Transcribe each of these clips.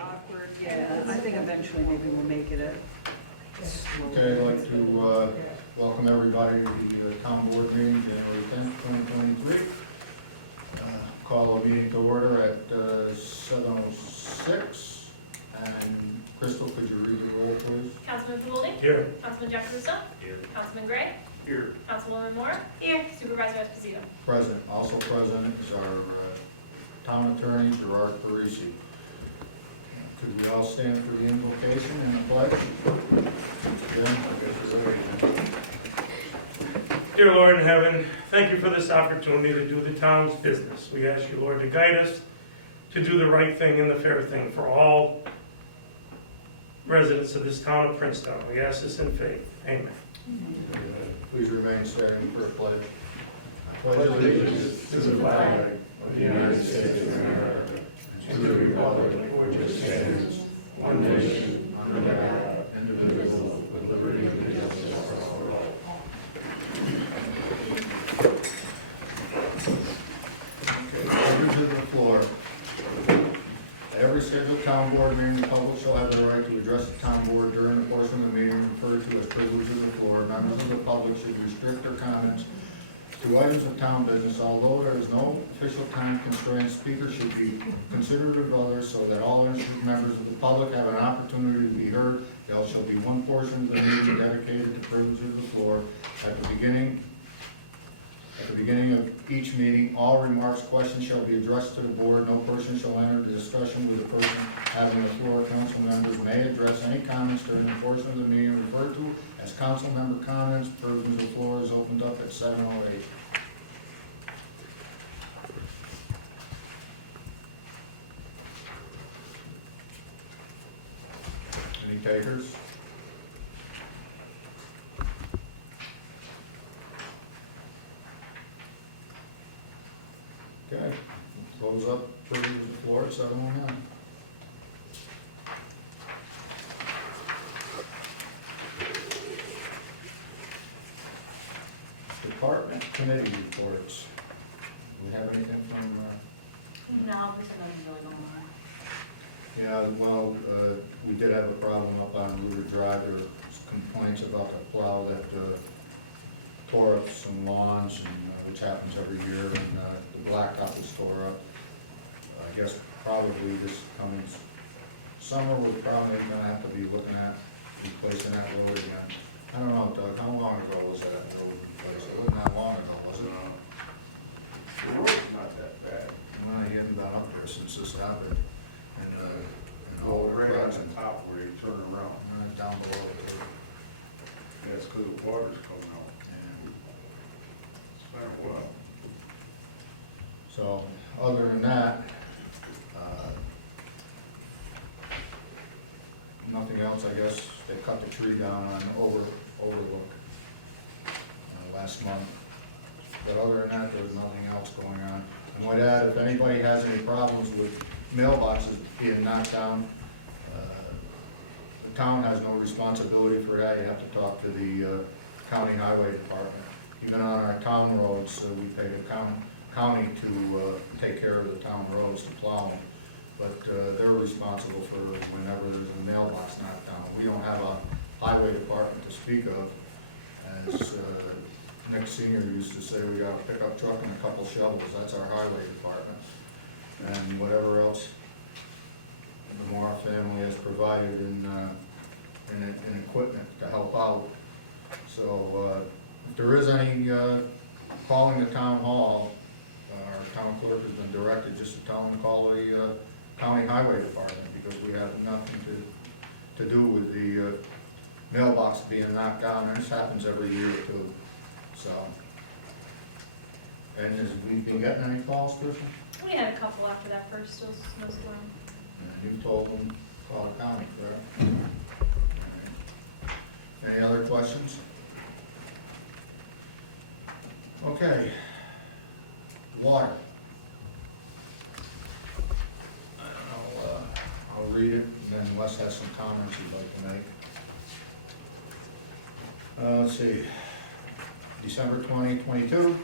awkward, yeah, I think eventually maybe we'll make it a. Okay, I'd like to welcome everybody to the town board meeting, January 10th, 2023. Call a meeting to order at 7:06. And Crystal, could you read the roll, please? Councilman Goulden? Here. Councilman Jack Here. Councilman Gray? Here. Councilwoman Moore? Here. Supervisor Esposito? Present. Also present is our town attorney, Gerard Parisi. Could we all stand for the invocation and the pledge? Jim, I guess you're ready. Dear Lord in heaven, thank you for this opportunity to do the town's business. We ask you, Lord, to guide us to do the right thing and the fair thing for all residents of this town of Princetown. We ask this in faith. Amen. Please remain standing for a pledge. I pledge allegiance to the flag of the United States of America and to the republic for which it stands, one nation, under God, indivisible, with liberty and justice for all. Okay, members of the floor. At every scheduled town board meeting, the public shall have the right to address the town board during the portion of the meeting referred to as privilege of the floor. Members of the public should restrict their comments to items of town business. Although there is no official time constraint, speakers should be considerate of others so that all interested members of the public have an opportunity to be heard. There shall be one portion of the meeting dedicated to privilege of the floor. At the beginning of each meeting, all remarks, questions shall be addressed to the board. No person shall enter the discussion with the person having the floor. Council members may address any comments during the portion of the meeting referred to as council member comments. Privilege of the floor is opened up at 7:08. Any takers? Okay, we'll close up privilege of the floor at 7:09. Department committee reports. Do we have anything from, No, there's nothing really going on. yeah, well, we did have a problem up on Ruder Drive. There were complaints about the plow that tore up some lawns, and which happens every year, and the blacktop was tore up. I guess probably this coming summer, we're probably gonna have to be looking at replacing that road again. I don't know, Doug, how long ago was that road replaced? It wasn't that long ago, was it? The road's not that bad. Well, he hasn't been up there since this happened, and all the Right cracks on and top where you turn around. down below it. That's because the water's coming out. And It's been a while. so, other than that, nothing else, I guess. They cut the tree down on Overlook last month. But other than that, there was nothing else going on. I might add, if anybody has any problems with mailboxes being knocked down, the town has no responsibility for that. You have to talk to the county highway department. Even on our town roads, we pay the county to take care of the town roads, to plow them. But they're responsible for whenever there's a mailbox knocked down. We don't have a highway department to speak of. As Nick Senior used to say, we got a pickup truck and a couple shovels. That's our highway department. And whatever else the Moore family has provided in equipment to help out. So if there is any calling the town hall, our town clerk has been directed just to tell them to call the county highway department, because we have nothing to do with the mailbox being knocked down, and this happens every year too. So, and has we been getting any calls, Kristen? We had a couple after that first snowstorm. And you told them, call the county, correct? Any other questions? Okay. Water. I don't know, I'll read it, and then Wes has some comments he'd like to make. Let's see. December 2022,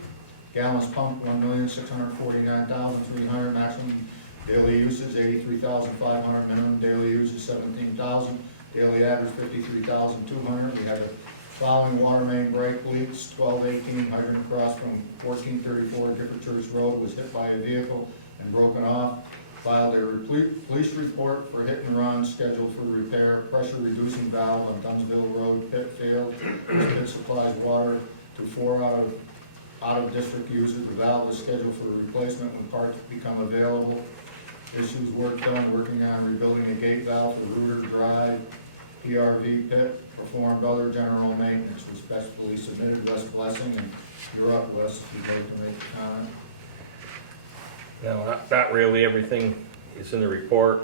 gallons pumped 1,649,300, maximum Daily usage, 83,500, minimum daily usage, 17,000, daily average, 53,200. We had the following water main break leaks, 1218 hydrant across from 1434 Gifford Church Road was hit by a vehicle and broken off. Filed a police report for hit and run, scheduled for repair. Pressure reducing valve on Dunsville Road, pit failed. This pit supplies water to 4 out of district users. The valve is scheduled for replacement when parts become available. Issues work done, working on rebuilding a gate valve for Rooter Drive, PRV pit. Performed other general maintenance. Respectfully submitted, Wes Blessing, and you're up, Wes, if you'd like to make a comment. No, not really. Everything is in the report.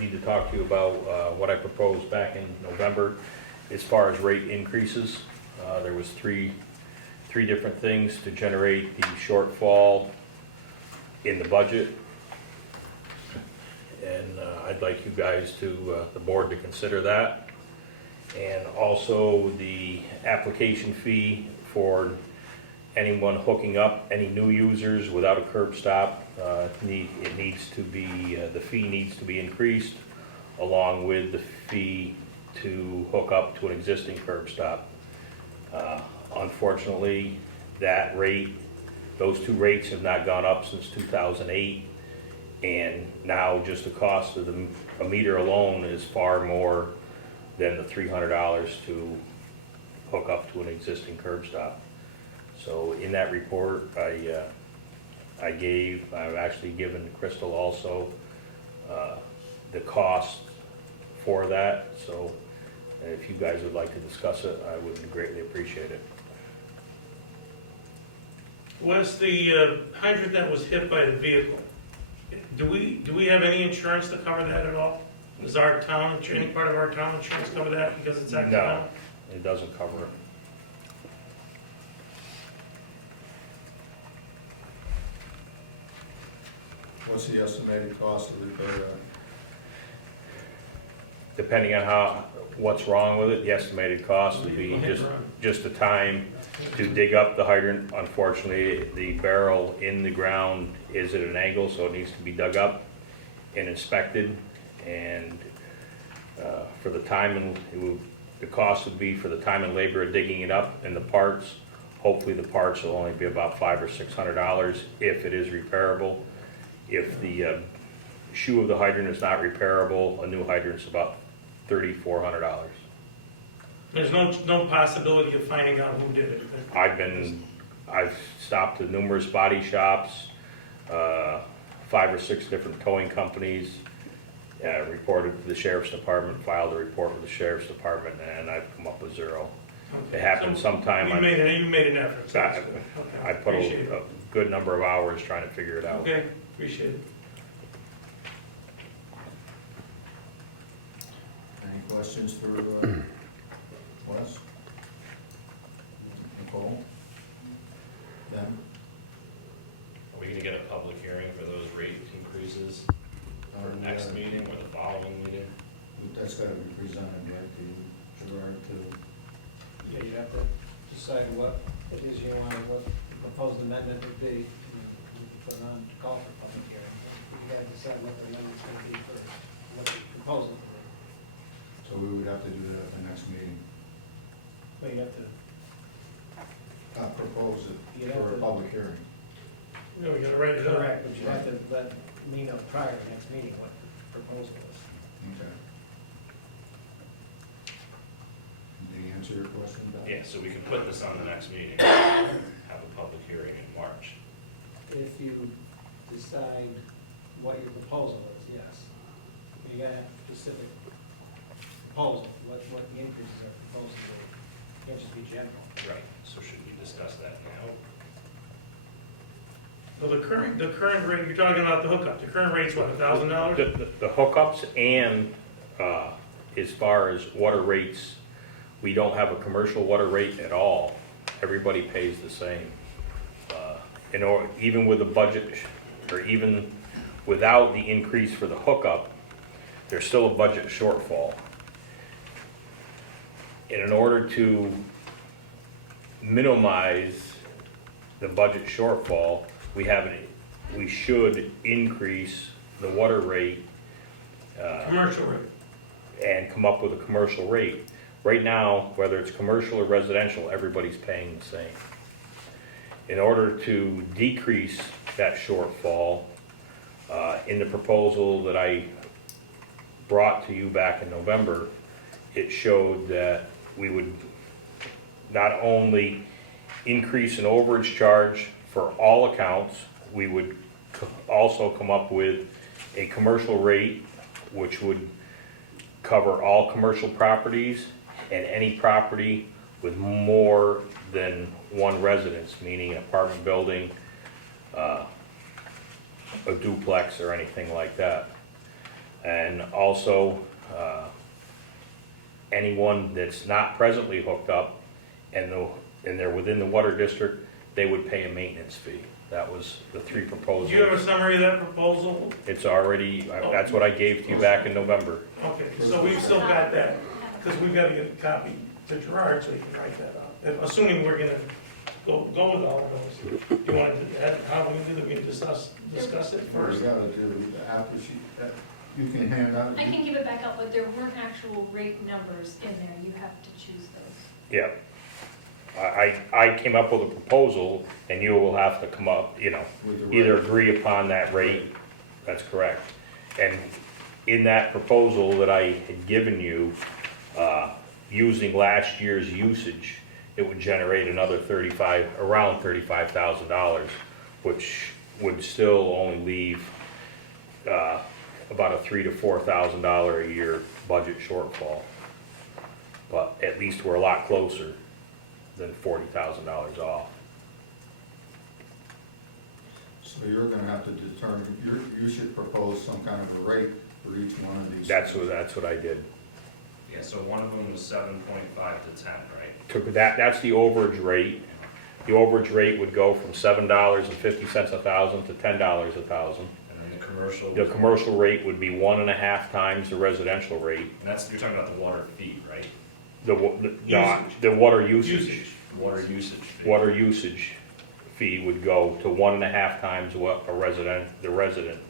Need to talk to you about what I proposed back in November as far as rate increases. There was three different things to generate the shortfall in the budget. And I'd like you guys the board to consider that. And also the application fee for anyone hooking up, any new users without a curb stop, the fee needs to be increased, along with the fee to hook up to an existing curb stop. Unfortunately, those two rates have not gone up since 2008, and now just the cost of a meter alone is far more than the $300 to hook up to an existing curb stop. So in that report, I've actually given Crystal also the cost for that. So if you guys would like to discuss it, I would greatly appreciate it. Was the hydrant that was hit by the vehicle, do we have any insurance to cover that at all? Does our town, any part of our town insurance cover that because it's accidental? No, it doesn't cover it. What's the estimated cost of repair? Depending on what's wrong with it, the estimated cost would be just the time to dig up the hydrant. Unfortunately, the barrel in the ground is at an angle, so it needs to be dug up and inspected. And for the time and the cost would be for the time and labor of digging it up and the parts. Hopefully, the parts will only be about $500 or $600 if it is repairable. If the shoe of the hydrant is not repairable, a new hydrant's about $3,400. There's no possibility of finding out who did it. I've stopped at numerous body shops, 5 or 6 different towing companies, reported to the sheriff's department, filed a report with the sheriff's department, and I've come up with 0. Okay. It happened sometime. You made an effort. So I okay. put Appreciate a good number of hours trying to figure it out. Okay, appreciate it. Any questions for Wes? Nicole? Ben? Are we gonna get a public hearing for those rate increases for next Yeah. meeting or the following meeting? That's gotta be presented, right, to Gerard, to, Yeah, you have to decide what it is you want, what the proposed amendment would be, and you can put it on to call for public hearing. You gotta decide what the amendment's gonna be first, what the proposal is. so we would have to do that at the next meeting. But you have to, Propose You'd it have for a to- public hearing. Yeah, we gotta write it up. correct, but you have to let me know prior to next meeting what the proposal is. Okay. Did he answer your question, Ben? Yeah, so we can put this on the next meeting, have a public hearing in March. If you decide what your proposal is, yes. You gotta have a specific proposal, what the increases are proposed to be. It can't just be general. Right. So should we discuss that now? So the current rate, you're talking about the hookup, the current rate's what, $1,000? The hookups and as far as water rates, we don't have a commercial water rate at all. Everybody pays the same. Even with the budget, or even without the increase for the hookup, there's still a budget shortfall. And in order to minimize the budget shortfall, we have we should increase the water rate Commercial rate. and come up with a commercial rate. Right now, whether it's commercial or residential, everybody's paying the same. In order to decrease that shortfall, in the proposal that I brought to you back in November, it showed that we would not only increase an overage charge for all accounts, we would also come up with a commercial rate which would cover all commercial properties and any property with more than one residence, meaning an apartment building, a duplex or anything like that. And also, anyone that's not presently hooked up and they're within the water district, they would pay a maintenance fee. That was the three proposals. Do you have a summary of that proposal? It's already, that's what I gave to you back in November. Okay, so we've still got that, because we've got to get a copy to Gerard so he can write that out. Assuming we're gonna go with all of those. You want to, how are we gonna do that? We can discuss it First, first. you gotta do, after you can hand out. I can give it back out, but there weren't actual rate numbers in there, you have to choose those. Yeah. I came up with a proposal and you will have to come up, With the either rate. agree upon that rate, that's correct. And in that proposal that I had given you, using last year's usage, it would generate another around $35,000, which would still only leave, about a $3,000 to $4,000 a year budget shortfall. But at least we're a lot closer than $40,000 off. So you're gonna have to determine, you should propose some kind of a rate for each one of these. That's what I did. Yeah, so one of them was 7.5 to 10, right? That's the overage rate. The overage rate would go from $7.50 a thousand to $10 a thousand. And then the commercial. The commercial rate would be 1.5 times the residential rate. And that's, you're talking about the water fee, right? The water usage. Water usage fee. Water usage fee would go to 1.5 times what the resident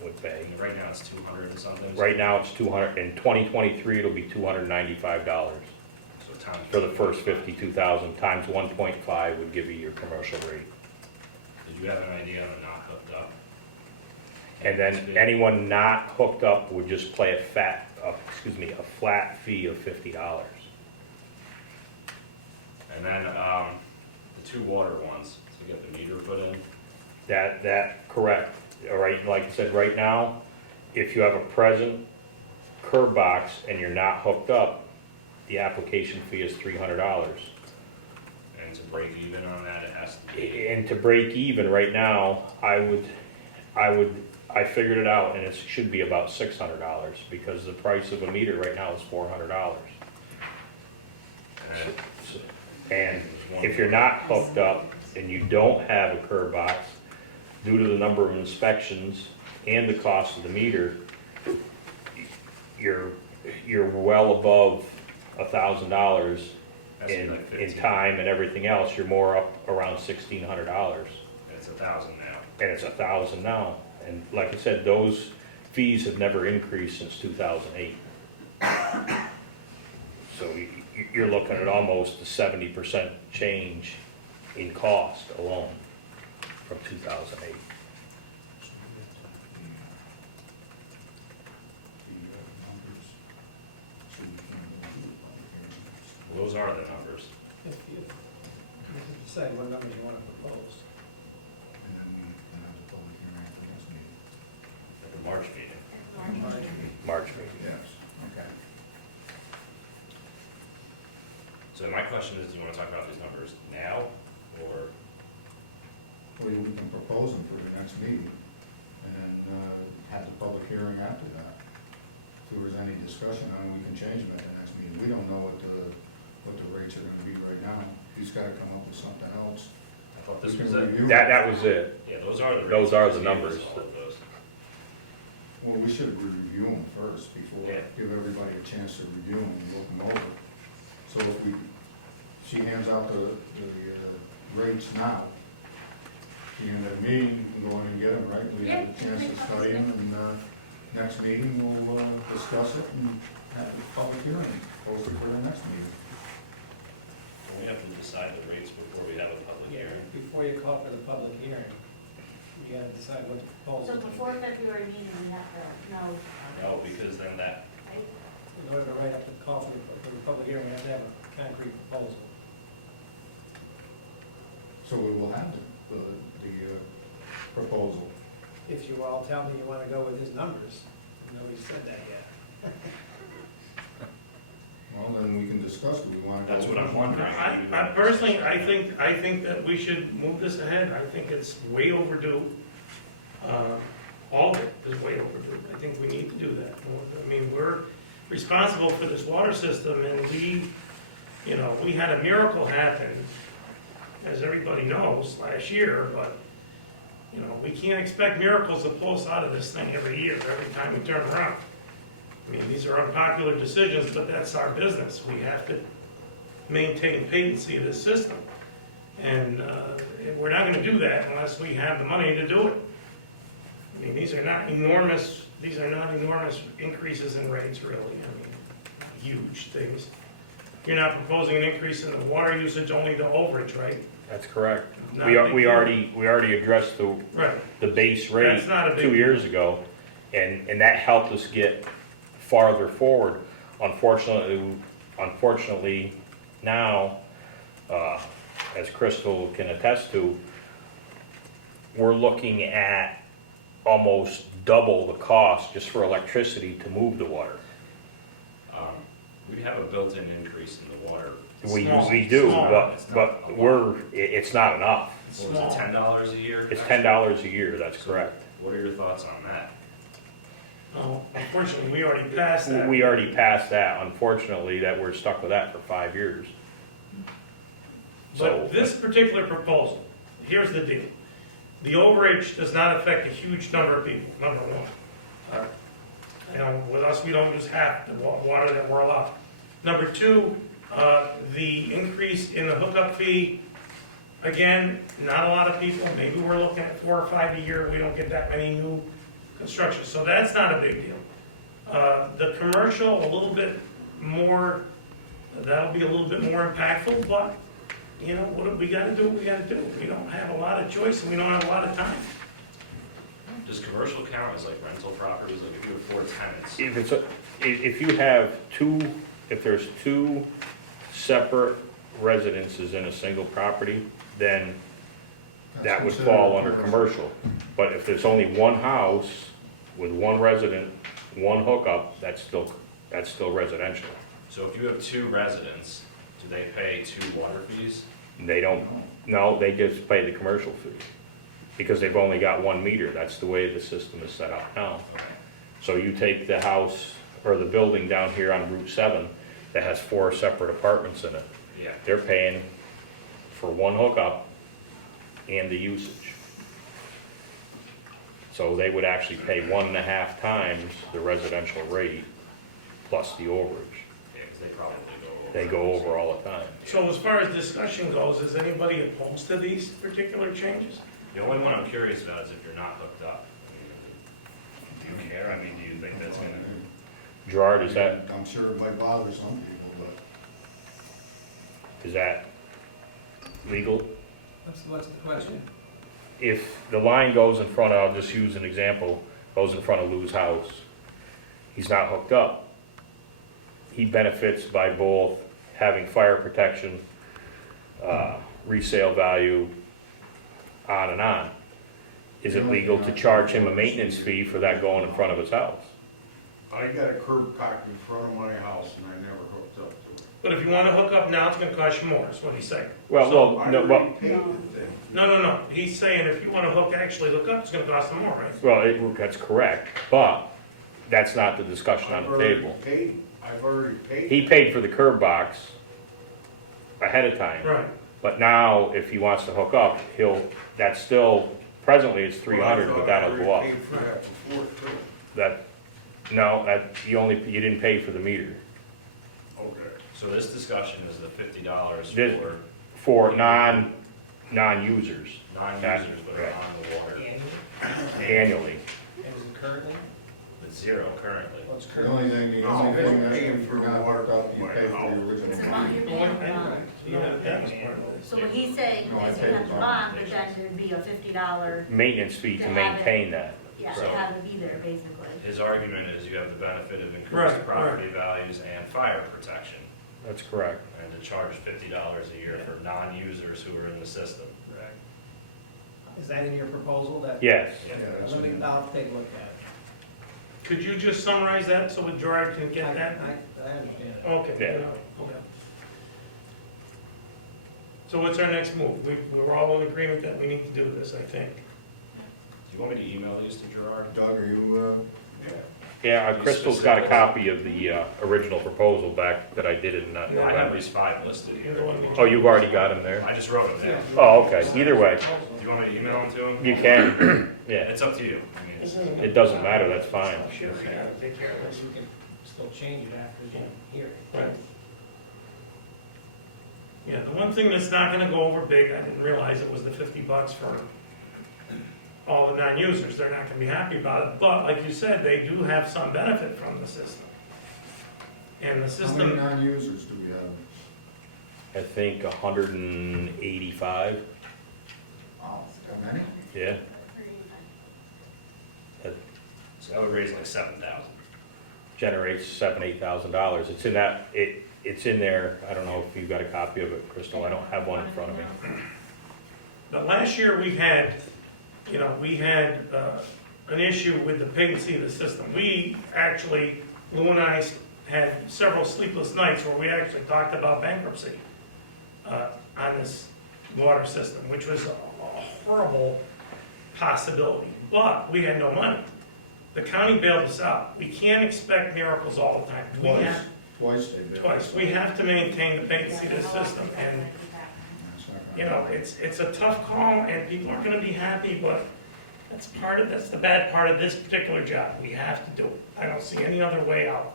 would pay. And right now it's 200 and something. Right now it's 200, in 2023 it'll be $295 So times. for the first 52,000 times 1.5 would give you your commercial rate. Did you have an idea on a not hooked up? And then anyone not hooked up would just pay a flat fee of $50. And then, the two water ones, to get the meter put in. That, correct. All right, like I said, right now, if you have a present curb box and you're not hooked up, the application fee is $300. And to break even on that, it has to be. And to break even right now, I figured it out and it should be about $600 because the price of a meter right now is $400. And And if you're not hooked up and you don't have a curb box, due to the number of inspections and the cost of the meter, you're well above $1,000 that's in like 15. time and everything else. You're more up around $1,600, It's 1,000 now. and it's $1,000 now. And like I said, those fees have never increased since 2008. So you're looking at almost a 70% change in cost alone from 2008. Those are the numbers. If you decide what numbers you want to propose. And then we can have a public hearing after this meeting. At the March meeting. March meeting. Yes, okay. So my question is, do you want to talk about these numbers now, or? Well, we can propose them for the next meeting, and then have the public hearing after that. If there was any discussion on it, we can change them at the next meeting. We don't know what the rates are gonna be right now. He's gotta come up with something else. I thought this We was can it. review it. That was it. Yeah, those are the. Those rates. are Just the gave us numbers. all of those. Well, we should review them first before, Yeah. give everybody a chance to review them and look them over. So if she hands out the rates now, the end of the meeting, you can go in and get them, right? We have a chance to study them, and, next meeting, we'll, discuss it and have a public hearing posted for the next meeting. We have to decide the rates before we have a public hearing. Before you call for the public hearing, you gotta decide what the proposal So is. before February meeting, we have to know, No, because then that, right? In order to write up the call for the public hearing, we have to have a concrete proposal. So we will have the proposal. If you all tell me you wanna go with his numbers, nobody said that yet. Well, then we can discuss, do we want to. that's what I'm wondering. I personally, I think that we should move this ahead. I think it's way overdue. All of it is way overdue. I think we need to do that. I mean, we're responsible for this water system, and we had a miracle happen, as everybody knows, last year, but, we can't expect miracles to pull us out of this thing every year, every time we turn around. I mean, these are unpopular decisions, but that's our business. We have to maintain patency of this system. And we're not gonna do that unless we have the money to do it. I mean, these are not enormous increases in rates, really. I mean, huge things. You're not proposing an increase in the water usage, only the overage, right? That's correct. Not We a big we deal. already addressed Right. the base rate That's not a big 2 years ago, and that helped us get farther forward. Unfortunately, now, as Crystal can attest to, we're looking at almost double the cost just for electricity to move the water. We have a built-in increase in the water. We Small. do, Small. but it's not enough. What was it, $10 a year? It's $10 a year, that's correct. What are your thoughts on that? Oh, unfortunately, we already passed that. We already passed that, unfortunately, that we're stuck with that for 5 years. So, But this particular proposal, here's the deal. The overage does not affect a huge number of people, number one. With us, we don't use half the water that we're allowed. Number two, the increase in the hookup fee, again, not a lot of people, maybe we're looking at 4 or 5 a year, we don't get that many new construction, so that's not a big deal. The commercial, a little bit more, that'll be a little bit more impactful, but, what we gotta do, we gotta do. We don't have a lot of choice, and we don't have a lot of time. Does commercial count as like rental properties, like if you have 4 tenants? if there's two separate residences in a single property, then that would fall under commercial. But if there's only one house with one resident, one hookup, that's still residential. So if you have 2 residents, do they pay 2 water fees? They don't, no, they just pay the commercial fee, because they've only got one meter. That's the way the system is set up now. Okay. So you take the house or the building down here on Route 7 that has 4 separate apartments in it. Yeah. They're paying for one hookup and the usage. So they would actually pay 1.5 times the residential rate plus the overage. Yeah, because they probably go over. They go over all the time. So as far as discussion goes, is anybody opposed to these particular changes? The only one I'm curious about is if you're not hooked up. Do you care? I mean, do you think that's gonna? Gerard, is that I'm sure it might bother some people, legal? What's the question? If the line goes in front of, I'll just use an example, goes in front of Lou's house, he's not hooked up, he benefits by both having fire protection, resale value, on and on. Is it legal to charge him a maintenance fee for that going in front of his house? I got a curb cocked in front of my house and I never hooked up to it. But if you want to hook up now, it's gonna cost you more, is what he's saying. Well, I no, already well, paid it then. No. He's saying if you want to actually hook up, it's gonna cost them more, right? well, that's correct, but that's not the discussion on I've the already table. paid. I've already paid. He paid for the curb box ahead of time. Right. But now, if he wants to hook up, that's still, presently it's 300, but that'll go up. I thought I already paid for that before too. You didn't pay for the meter. Okay. So this discussion is the $50 This- for, For non-users non-users, but are on the water. annually. And is it currently? It's zero currently. What's The currently? only thing that you got worked up, you pay for the It's a original. bond, you're paying a bond. Yeah, that was part of it. So what he's saying No, I is paid you have the the bond. bond, but then there'd be a $50, Maintenance fee to maintain that. yeah, So- to have it be there, basically. His argument is you have the benefit of Right, increased right. property values and fire protection, That's correct. and to charge $50 a year for non-users who are in the system. Is that in your proposal that? Yes. Yeah, that's Let me, what- I'll take a look at it. Could you just summarize that so that Gerard can get that? I understand it. Okay. Yeah. Okay. So what's our next move? We're all in agreement that we need to do this, I think. Do you want me to email these to Gerard? Doug, are you, Yeah, Crystal's got a copy of the original proposal back that I did in I have November. at least 5 listed You're here. the one that- Oh, you've already got them there? I just wrote them down. Oh, okay, either way, Do you want me to email them to him? you can, yeah. It's up to you. I mean, it's- It doesn't matter, that's fine. Sure, yeah, take care of Unless this. you can still change it after you hear it. Right. Yeah, the one thing that's not gonna go over big, I didn't realize it was the $50 for all the non-users. They're not gonna be happy about it, but like you said, they do have some benefit from the system. And the how many system, non-users do we have? I think 185, Wow, that many? yeah. So that would raise like 7,000. Generates $7,000-8,000. It's in that, it's in there, I don't know if you've got a copy of it, Crystal, I don't have one in front of me. the last year we had, we had an issue with the patency of the system. We actually, Lou and I had several sleepless nights where we actually talked about bankruptcy on this water system, which was a horrible possibility. But we had no money. The county bailed us out. We can't expect miracles all the time. We Twice, have, twice they did. twice. We have to maintain the patency of the system, and That's not gonna it's a tough call, and people aren't gonna be happy, but that's the bad part of this particular job. We have to do it. I don't see any other way out.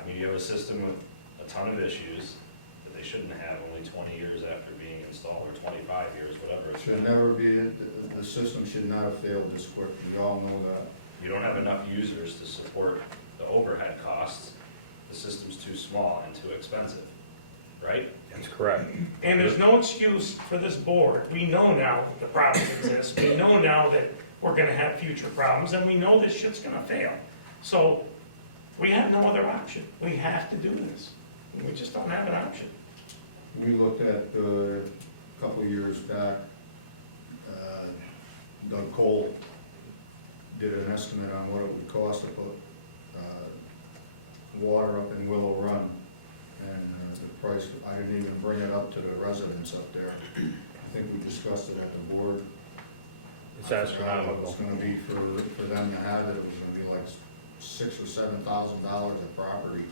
I mean, you have a system with a ton of issues that they shouldn't have only 20 years after being installed, or 25 years, whatever. It's Should never be, the system should not have failed this quick, we all know that. You don't have enough users to support the overhead costs. The system's too small and too expensive, right? That's correct. And there's no excuse for this board. We know now that the problem exists. We know now that we're gonna have future problems, and we know this shit's gonna fail. So, we have no other option. We have to do this. We just don't have an option. We looked at, a couple of years back, Doug Cole did an estimate on what it would cost to put water up in Willow Run. And the price, I didn't even bring it up to the residents up there. I think we discussed it at the board. It's I forgot what it was astronomical. gonna be for them to have it. It was gonna be like $6,000 or $7,000 a property.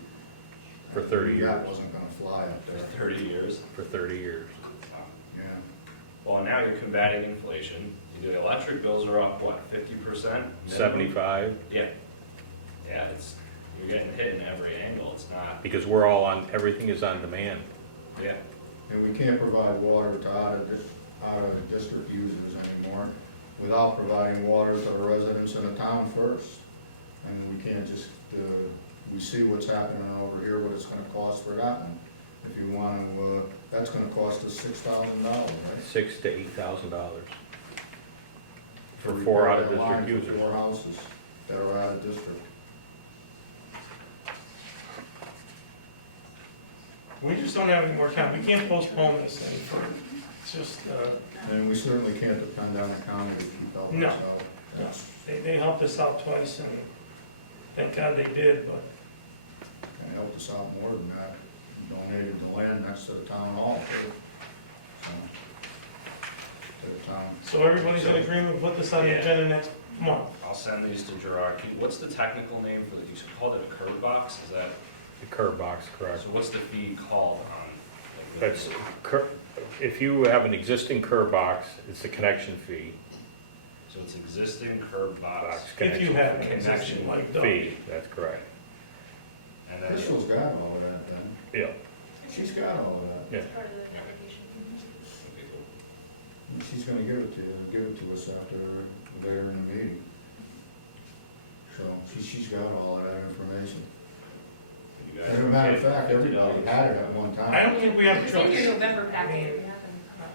For 30 years. That wasn't gonna fly up there, 30 years. For 30 years. yeah. Well, now you're combating inflation. The electric bills are up, what, 50%? 75, Yeah. Yeah, you're getting hit in every angle. It's not, because we're all on, everything is on demand. yeah. And we can't provide water to out of district users anymore without providing water to the residents in the town first. And we can't just, we see what's happening over here, what it's gonna cost for that. And if you wanna, that's gonna cost us $6,000, right? $6,000 to $8,000 for To 4 repair out of the line district for users. 4 houses that are out of district. We just don't have any more time. We can't postpone this any further. It's just, And we certainly can't depend on the county to keep helping No. us out. That's- they helped us out twice, and thank God they did, but And helped us out more than that, donated the land next to the town hall too. So, to the town. so everybody's in agreement, we'll put this on the Yeah. agenda next month. I'll send these to Gerard. What's the technical name for you called it a curb box? Is that, The curb box, correct. so what's the fee called on? like, That's, if you have an existing curb box, it's a connection fee. So it's existing curb box. If you Connection have an Connection existing like fee, that's correct. And then, Crystal's got all of that then. Yeah, She's got all of that. yeah. Part of the application. she's gonna give it to you, give it to us after, later in the meeting. So, she's got all of that information. You guys As a are matter of okay fact, with everybody $50? had it at one I time. don't think we have a It's in your choice. November packet.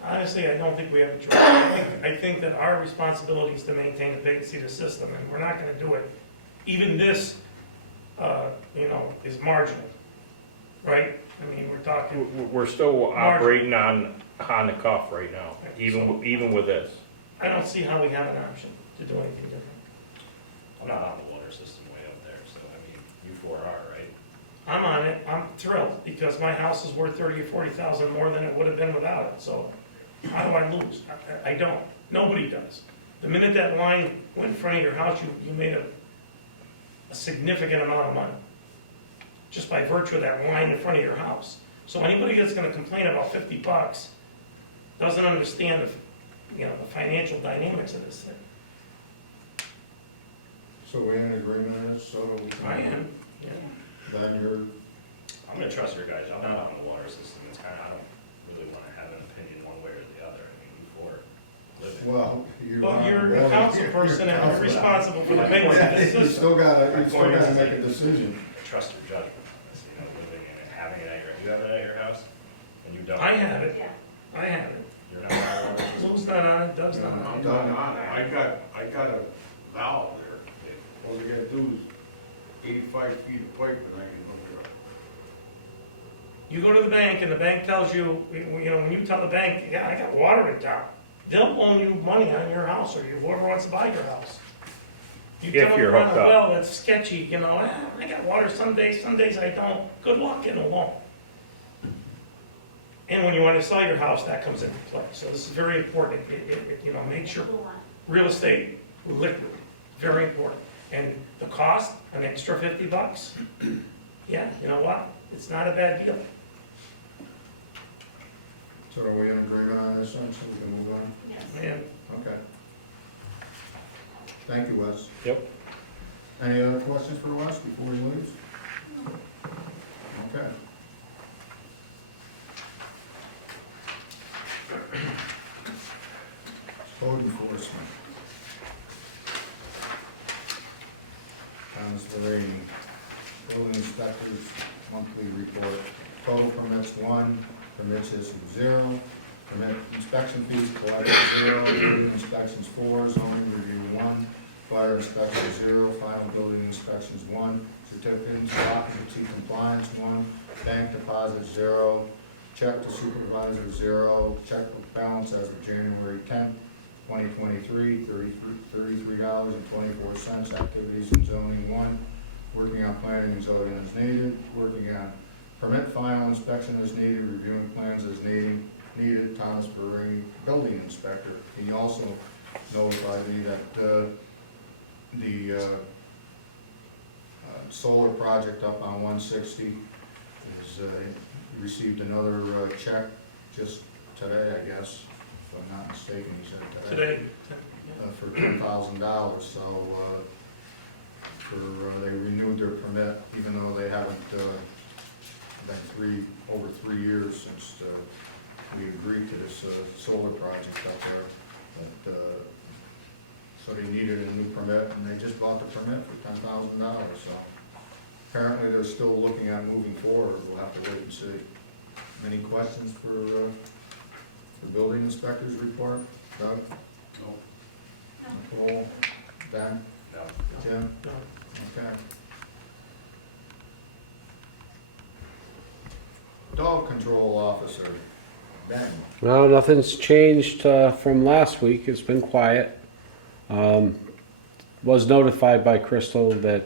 Honestly, I don't think we have a choice. I think that our responsibility is to maintain the vacancy of the system, and we're not gonna do it. Even this, is marginal, right? I mean, we're talking, We're still operating on the cuff right now, even with this. I don't see how we have an option to do anything different. I'm not on the water system way up there, so I mean, you four are, right? I'm on it, I'm thrilled, because my house is worth 30 or 40,000 more than it would have been without it, so how do I lose? I don't, nobody does. The minute that line went in front of your house, you made a significant amount of money, just by virtue of that line in front of your house. So anybody that's gonna complain about $50 doesn't understand the financial dynamics of this thing. So we in agreement on this, so we can. I am, yeah. Then you're, I'm gonna trust your guys, I'm not on the water system, it's kinda, I don't really wanna have an opinion one way or the other, I mean, you four live in. well, you're. Well, on you're the a board. council person and you're responsible for the maintenance of this You system. still gotta make a decision. I trust your judgment on this, living in it, having it at you have it at your house, and you don't. I have it, Yeah. I have it. You're not on the water system. Lou's not on it, Doug's not on I'm it. not on it, I got a valve there. All you gotta do is 85 feet of pipe and I can hook it up. You go to the bank and the bank tells you, when you tell the bank, yeah, I got water in town, they'll loan you money on your house or whoever wants to buy your house. You If tell you're them, hooked up. well, that's sketchy, I got water some days I don't. Good luck getting a loan. And when you want to sell your house, that comes into play. So this is very important. Make sure real estate liquid, very important. And the cost, an extra $50, yeah, you know what? It's not a bad deal. So are we in agreement on this one, so we can move on? Yes. Man, Okay. Thank you, Wes. Yep. Any other questions for Wes before he leaves? Okay. Code enforcement. Thomas Delaney, building inspector's monthly report. Total permits 1, permits issued 0, permit inspection fees collected 0, building inspections 4, zoning review 1, fire inspection 0, final building inspections 1, certificates of occupancy compliance 1, bank deposit 0, check to supervisor 0, checkbook balance as of January 10th, 2023, $33.24, activities and zoning 1, working on planning and zoning as needed, working on permit final inspection as needed, reviewing plans as needed, Thomas Bering, building inspector. He also notified me that the solar project up on 160 is, he received another check just today, I guess, if I'm not mistaken, he said today, for $10,000, so, they renewed their permit, even though they haven't, been over 3 years since, we agreed to this, solar project up there, but, so they needed a new permit, and they just bought the permit for $10,000, so apparently they're still looking at moving forward, we'll have to wait and see. Any questions for, the building inspector's report? Doug? No. Nicole? Ben? No. Jim? no. Okay. Dog control officer, Ben. Well, nothing's changed from last week. It's been quiet. Was notified by Crystal that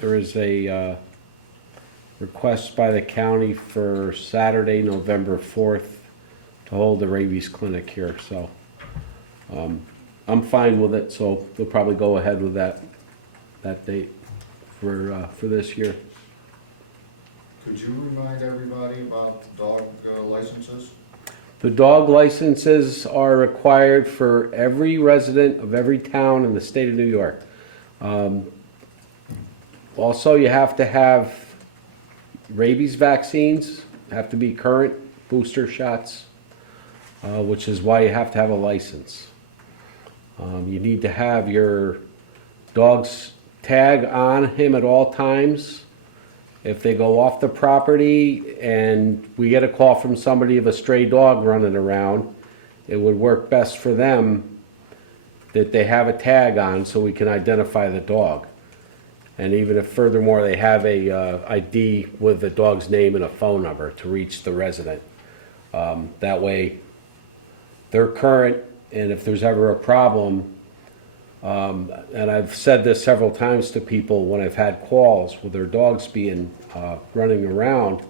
there is a request by the county for Saturday, November 4th to hold the rabies clinic here. So I'm fine with it. So they'll probably go ahead with that date for this year. Could you remind everybody about dog licenses? The dog licenses are required for every resident of every town in the state of New York. Also, you have to have rabies vaccines, have to be current booster shots. which is why you have to have a license. You need to have your dog's tag on him at all times. If they go off the property and we get a call from somebody of a stray dog running around, it would work best for them that they have a tag on so we can identify the dog. And even if furthermore they have a ID with the dog's name and a phone number to reach the resident. That way they're current, and if there's ever a problem, and I've said this several times to people when I've had calls with their dogs being running around,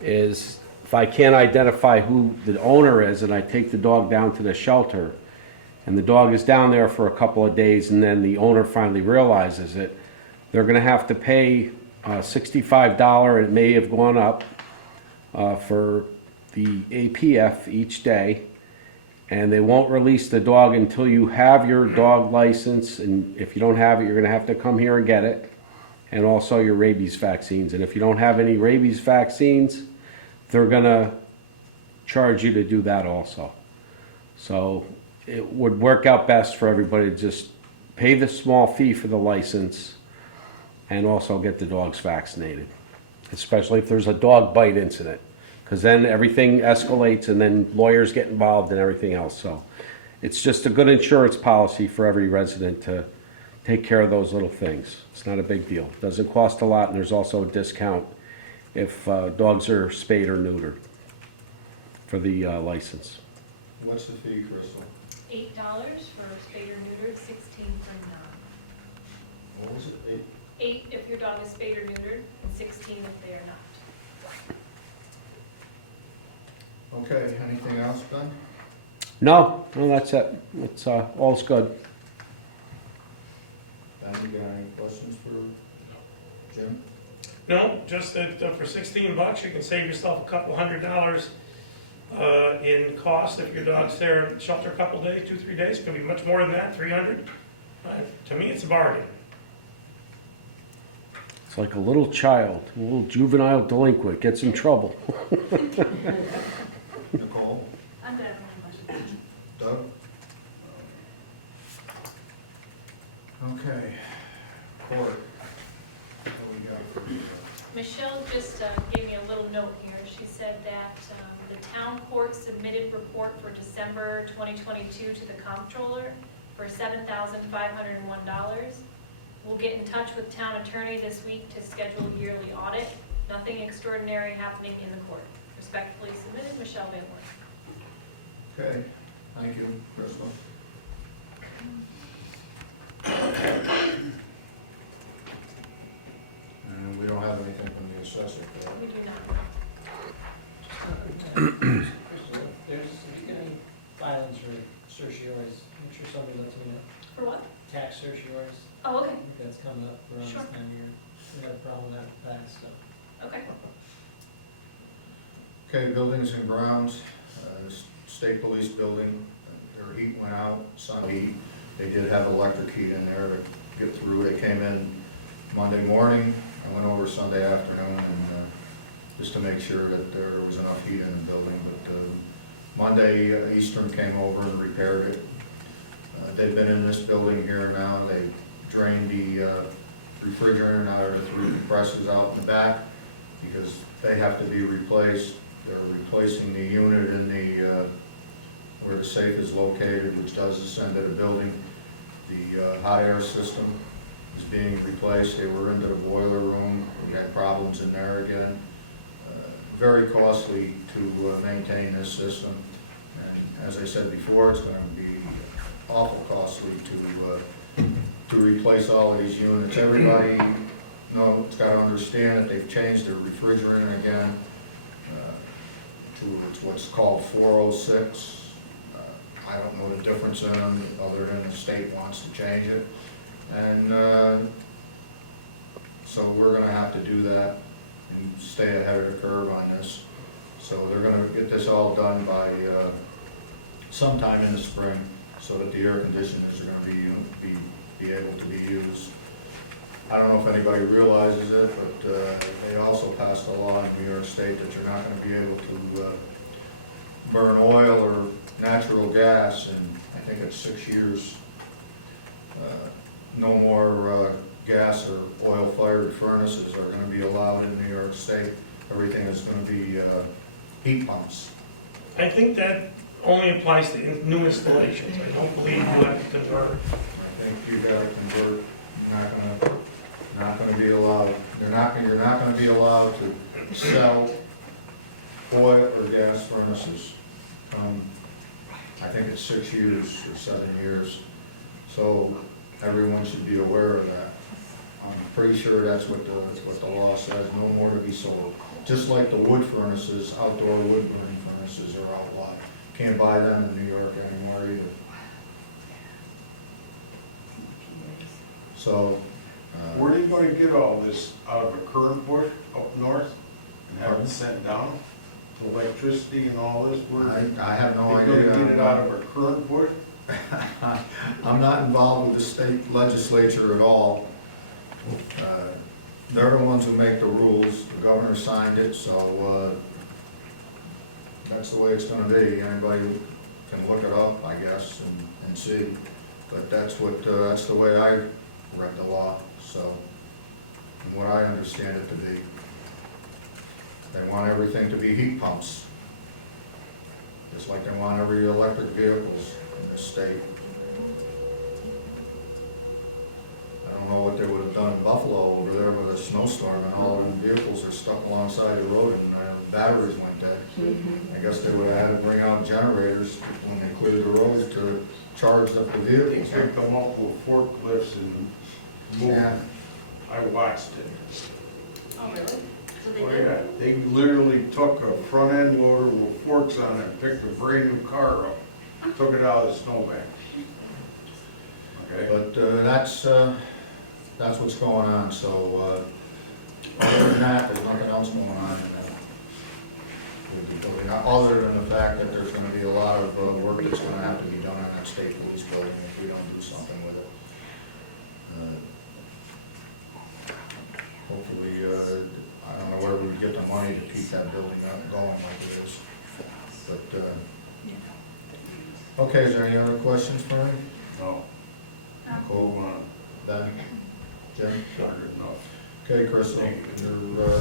is if I can't identify who the owner is and I take the dog down to the shelter and the dog is down there for a couple of days and then the owner finally realizes it, they're going to have to pay $65, it may have gone up, for the APF each day. And they won't release the dog until you have your dog license, and if you don't have it, you're gonna have to come here and get it, and also your rabies vaccines. And if you don't have any rabies vaccines, they're gonna charge you to do that also. So it would work out best for everybody to just pay the small fee for the license and also get the dogs vaccinated, especially if there's a dog bite incident. Because then everything escalates and then lawyers get involved and everything else. So it's just a good insurance policy for every resident to take care of those little things. It's not a big deal. It doesn't cost a lot, and there's also a discount if dogs are spayed or neutered for the license. What's the fee, Crystal? $8 for spayed or neutered, 16 for non. What was it, 8 if your dog is spayed or neutered, and 16 if they are not. Okay, anything else, Ben? No, that's it. It's all's good. Ben, you got any questions for Jim? No, just that for $16, you can save yourself a couple $100 in cost if your dog's there at shelter a couple days, 2-3 days. Could be much more than that, 300. To me, it's a bargain. It's like a little child, a little juvenile delinquent gets in trouble. Nicole? I'm good, I don't have questions. Doug? Okay. Court. What do we got for you? Michelle just gave me a little note here. She said that the town court submitted report for December 2022 to the comptroller for $7,501. We'll get in touch with town attorney this week to schedule yearly audit. Nothing extraordinary happening in the court. Respectfully submitted, Michelle Van Wert. Okay, thank you, Crystal. And we don't have anything from the assessor, correct? We do not. There's, if you get any filings for certiorars, make sure somebody lets me know. For what? Tax certiorars, Oh, okay, I think that's coming up around this Sure. time of year. We had a problem with that past stuff. okay. Okay, buildings and grounds, state police building, their heat went out, sun heat. They did have electric heat in there to get through. They came in Monday morning, I went over Sunday afternoon and just to make sure that there was enough heat in the building. But Monday, Eastern came over and repaired it. They've been in this building here now. They drained the refrigerant out of the 3 compressors out in the back because they have to be replaced. They're replacing the unit in the, where the safe is located, which does ascend to the building. The hot air system is being replaced. They were into the boiler room. We had problems in there again. Very costly to maintain this system. And as I said before, it's going to be awful costly to replace all of these units. Everybody knows, got to understand that they've changed their refrigerant again to what's called 406. I don't know the difference in them, other than the state wants to change it. And so we're going to have to do that and stay ahead of the curve on this. So they're going to get this all done by sometime in the spring, so that the air conditioners are going to be able to be used. I don't know if anybody realizes it, but they also passed a law in New York State that you're not going to be able to burn oil or natural gas, and I think it's 6 years. No more gas or oil-fired furnaces are gonna be allowed in New York State. Everything is gonna be heat pumps. I think that only applies to new installations. I don't believe you have to convert. I think you gotta convert, not gonna be allowed, you're not gonna be allowed to sell oil or gas furnaces. I think it's 6 years or 7 years, so everyone should be aware of that. I'm pretty sure that's what the law says, no more to be sold. Just like the wood furnaces, outdoor wood burning furnaces are outlawed. Can't buy them in New York anymore either. So, Where are you gonna get all this out of a current bush up north and have it sent down? The electricity and all this, where? I have no You're idea. gonna get it out of a current bush? I'm not involved with the state legislature at all. They're the ones who make the rules, the governor signed it, so that's the way it's gonna be. Anybody can look it up, I guess, and see. But that's the way I read the law, so, and what I understand it to be. They want everything to be heat pumps, just like they want every electric vehicles in the state. I don't know what they would have done in Buffalo over there with a snowstorm and all of the vehicles are stuck alongside the road and batteries went dead. I guess they would have had to bring out generators when they cleared the roads to charge up the They vehicles. could come up with forklifts and move Yeah. them. I watched it. Oh, really? So they Oh, did? yeah, they literally took a front end loader with forks on it, picked a brand new car up, took it out of the snowbank. Okay? But that's what's going on, so other than that, there's nothing else going on in that. Other than the fact that there's gonna be a lot of work that's gonna have to be done on that state police building if we don't do something with it. Hopefully, I don't know where we would get the money to keep that building up going like it is. But, okay, is there any other questions for me? No, Nicole, move on. Ben, Jim? No. Okay, Crystal, you're,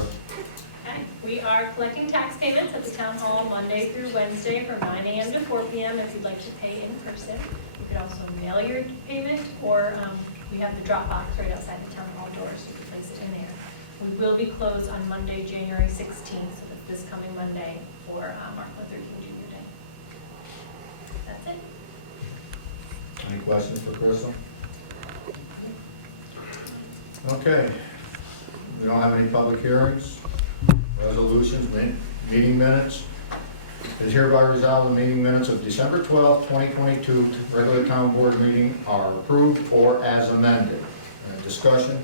Okay, we are collecting tax payments at the town hall Monday through Wednesday from 9 a.m. to 4 p.m. if you'd like to pay in person. You can also mail your payment, or we have the drop box right outside the town hall door, so you can place it in there. We will be closed on Monday, January 16th, so that's this coming Monday for Martin Luther King Jr. Day. That's it. any questions for Crystal? Okay, we don't have any public hearings, resolutions, meeting minutes. It is hereby resolved the meeting minutes of December 12th, 2022, regular town board meeting are approved or as amended. Discussion?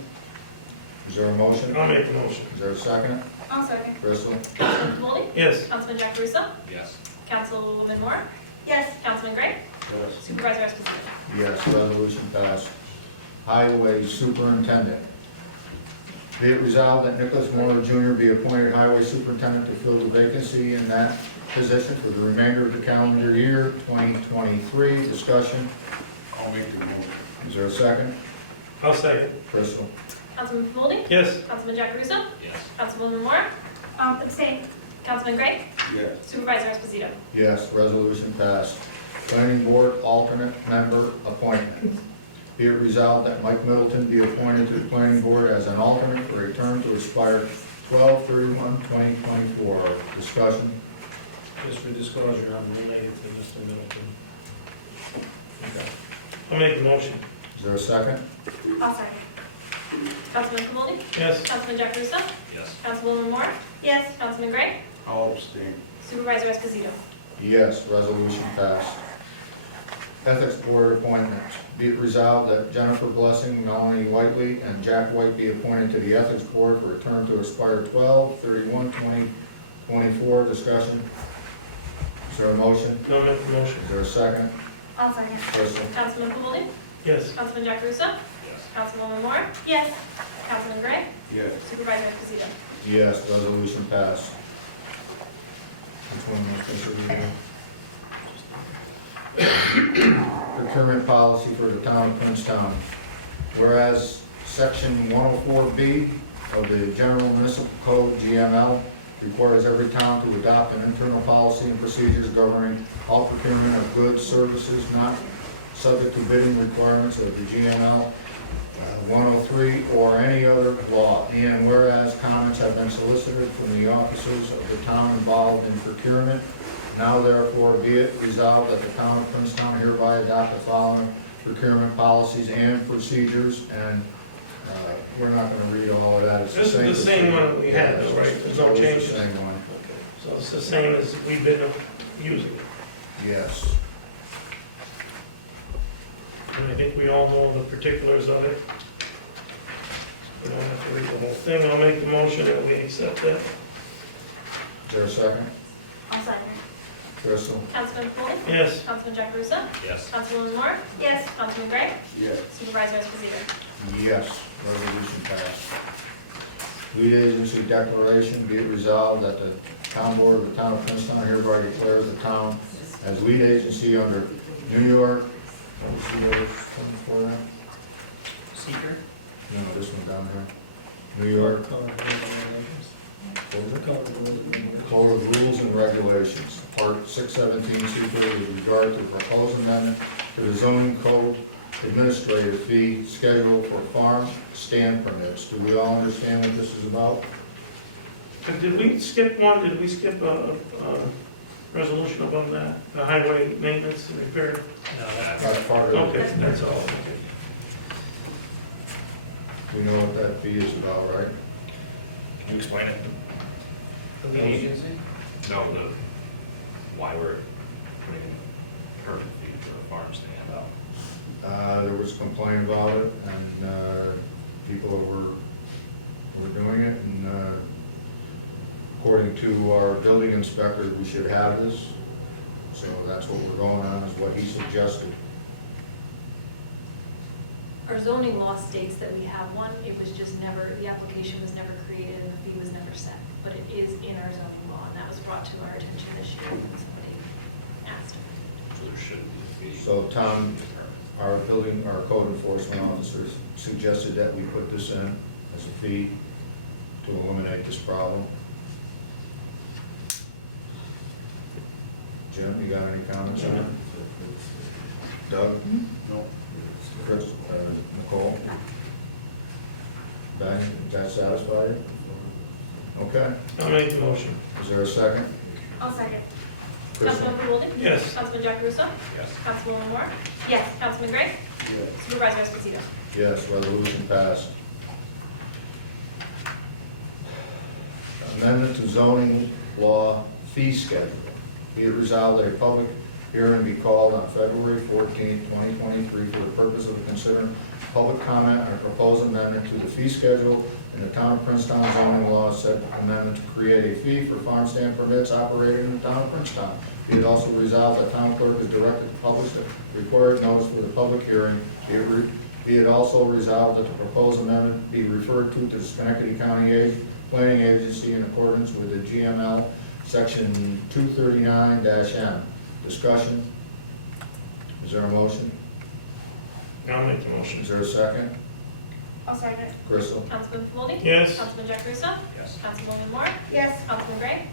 Is there a motion? I'll make the motion. Is there a second? I'll second. Crystal? Councilman Camoldi? Yes. Councilman Jack Russo? Yes. Councilwoman Moore? Yes. Councilman Gray? Yes. Supervisor Esposito? Yes, resolution passed. Highway Superintendent. Be it resolved that Nicholas Moore Jr. be appointed Highway Superintendent to fill the vacancy in that position for the remainder of the calendar year 2023. Discussion. I'll make the motion. Is there a second? I'll second. Crystal? Councilman Camoldi? Yes. Councilman Jack Russo? Yes. Councilwoman Moore? Abstain. Councilman Gray? Yes. Supervisor Esposito? Yes, resolution passed. Planning Board alternate member appointment. Be it resolved that Mike Middleton be appointed to the Planning Board as an alternate for a term to expire 12/31/2024. Discussion. Just for disclosure, I'm related to Mr. Middleton. I'll make the motion. Is there a second? I'll second. Councilman Camoldi? Yes. Councilman Jack Russo? Yes. Councilwoman Moore? Yes. Councilman Gray? I'll abstain. Supervisor Esposito? Yes, resolution passed. Ethics Board appointments. Be it resolved that Jennifer Blessing, Melanie Whiteley, and Jack White be appointed to the Ethics Board for a term to expire 12/31/2024. Discussion. Is there a motion? No, I'll make the motion. Is there a second? I'll second. Crystal? Councilman Camoldi? Yes. Councilman Jack Russo? Yes. Councilwoman Moore? Yes. Councilman Gray? Yes. Supervisor Esposito? Yes, resolution passed. Which one was this? procurement policy for the town of Princetown. Whereas section 104B of the General Municipal Code, GML, requires every town to adopt an internal policy and procedures governing all procurement of goods, services not subject to bidding requirements of the GML 103 or any other law. And whereas comments have been solicited from the officers of the town involved in procurement, now therefore be it resolved that the town of Princetown hereby adopt the following procurement policies and procedures, and we're not gonna read all of that. It's This is the same one we had, though, right? There's no It's changes? the same one, Okay, so it's the same as we've been using it. yes. And I think we all know the particulars of it. We don't have to read the whole thing. I'll make the motion that we accept that. Is there a second? I'll second. Crystal? Councilman Foley? Yes. Councilman Jacaruso? Yes. Councilwoman Moore? Yes. Councilman Gray? Yes. Supervisor Esposito? Yes, resolution passed. Lead agency declaration, be it resolved that the town board of the town of Princetown hereby declares the town as lead agency under New York, what was the other one before that? Seeker? No, this one down here. New York Code of regulations. what was it? Code of rules and regulations. Code of Rules and Regulations, Part 617, secret with regard to proposed amendment to the zoning code administrative fee schedule for farm stand permits. Do we all understand what this is about? And did we skip one? Did we skip a resolution above that? The highway maintenance and repair? That's part of it. Okay, that's all. Okay. We know what that fee is about, right? Can you explain it? The lead agency? No, why we're putting in permit fee for a farm stand out. There was a complaint about it, and people were doing it, and according to our building inspector, we should have this. So that's what we're going on, is what he suggested. Our zoning law states that we have one, it was just never, the application was never created and the fee was never set, but it is in our zoning law, and that was brought to our attention this year when somebody asked. So there shouldn't be a fee. So Tom, our code enforcement officers suggested that we put this in as a fee to eliminate this problem. Jim, you got any comments on it? Doug? No. Chris, Nicole? Ben, is that satisfied? Okay, I'll make the motion. is there a second? I'll second. Crystal? Councilman Foley? Yes. Councilman Jacaruso? Yes. Councilwoman Moore? Yes. Councilman Gray? Supervisor Esposito? Yes, resolution passed. Amendment to zoning law fee schedule. Be it resolved that a public hearing be called on February 14, 2023 for the purpose of considering public comment on a proposed amendment to the fee schedule in the town of Princetown zoning law, said amendment to create a fee for farm stand permits operated in the town of Princetown. Be it also resolved that town clerk is directed to publish the required notice for the public hearing. Be it also resolved that the proposed amendment be referred to the Schenectady County Planning Agency in accordance with the GML Section 239-M. Discussion? Is there a motion? I'll make the motion. Is there a second? I'll second. Crystal? Councilman Foley? Yes. Councilman Jacaruso? Yes. Councilwoman Moore? Yes. Councilman Gray?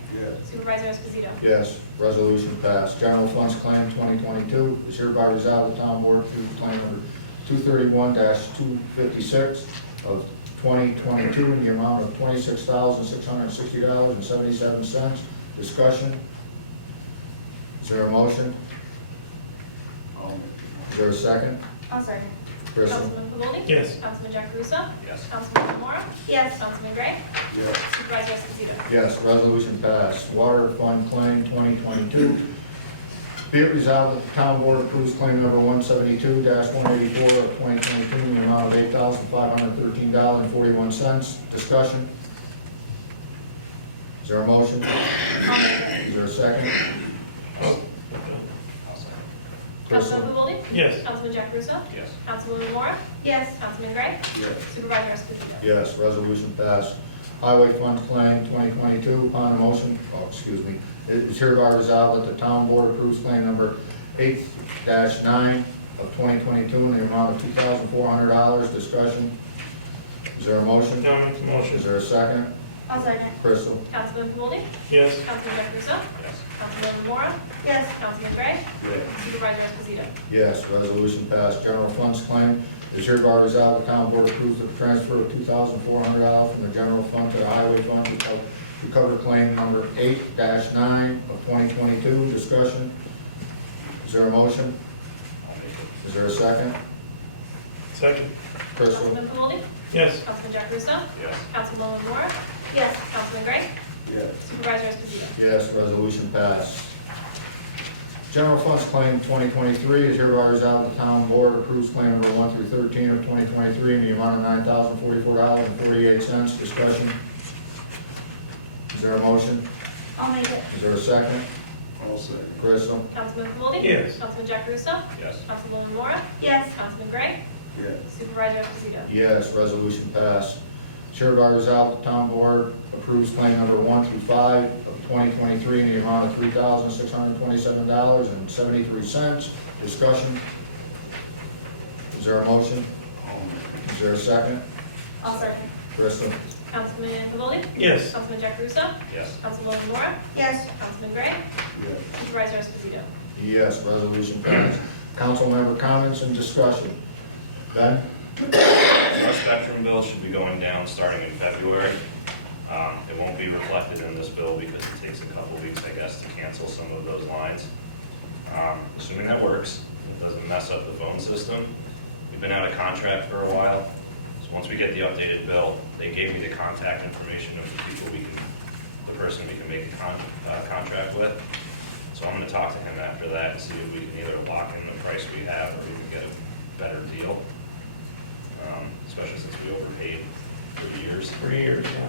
Supervisor Esposito? Yes, resolution passed. General Funds Claim 2022 is hereby resolved the town board approves claim number 231-256 of 2022 in the amount of $26,660.77. Discussion? Is there a motion? Is there a second? I'll second. Crystal? Councilman Foley? Yes. Councilman Jacaruso? Yes. Councilwoman Moore? Yes. Councilman Gray? Supervisor Esposito? Yes, resolution passed. Water Fund Claim 2022. Be it resolved that the town board approves claim number 172-184 of 2022 in the amount of $8,513.41. Discussion? Is there a motion? I'll make it. Is there a second? Oh, okay. I'll second. Councilman Crystal? Foley? Yes. Councilman Jacaruso? Yes. Councilwoman Moore? Yes. Councilman Gray? Supervisor Esposito? Yes, resolution passed. Highway Fund Claim 2022, upon a motion, it is hereby resolved that the town board approves claim number 8-9 of 2022 in the amount of $2,400. Discussion. Is there a motion? I'll make the motion. Is there a second? I'll second. Crystal? Councilman Pavoldi? Yes. Councilman Jacruso? Yes. Councilman Mora? Yes. Councilman Gray? Supervisor Esposito? Yes, resolution passed. General funds claim is hereby resolved, the town board approves the transfer of $2,400 from the general fund to the highway fund to cover claim number 8-9 of 2022. Discussion. Is there a motion? I'll make it. Is there a second? Second. Crystal? Councilman Pavoldi? Yes. Councilman Jacruso? Yes. Councilwoman Mora? Yes. Councilman Gray? Yes. Supervisor Esposito? Yes, resolution passed. General funds claim 2023 is hereby resolved, the town board approves claim number 1 through 13 of 2023 in the amount of $9,044.48. Discussion. Is there a motion? I'll make it. Is there a second? I'll second. Crystal? Councilman Pavoldi? Yes. Councilman Jacruso? Yes. Councilwoman Mora? Yes. Councilman Gray? Yes. Supervisor Esposito? Yes, resolution passed. It's hereby resolved, the town board approves claim number 1 through 5 of 2023 in the amount of $3,627.73. Discussion. Is there a motion? Is there a second? I'll second. Crystal? Councilman Pavoldi? Yes. Councilman Jacruso? Yes. Councilwoman Mora? Yes. Councilman Gray? Yes. Supervisor Esposito? Yes, resolution passed. Council member comments and discussion. Ben? Our spectrum bill should be going down starting in February. It won't be reflected in this bill because it takes a couple weeks, I guess, to cancel some of those lines. Assuming that works, it doesn't mess up the phone system. We've been out of contract for a while, so once we get the updated bill, they gave me the contact information of the people the person we can make a contract with. So I'm gonna talk to him after that and see if we can either lock in the price we have or we can get a better deal. Especially since we overpaid for years. 3 years, yeah.